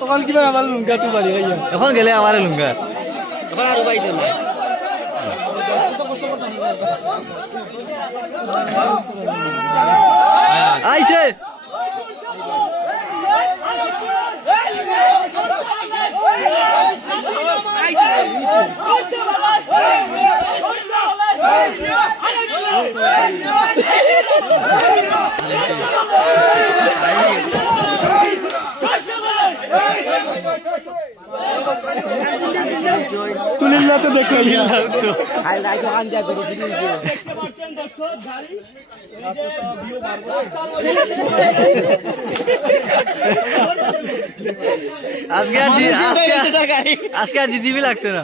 তখন কিবা আমার লুঙ্গা তো বাড়ি গাইয়া এখন গেলে আমার লুঙ্গা এখন আর বাইতে না আইছে তুলিল্লা তো দেখো আজকে আর জিজিবি লাগছে না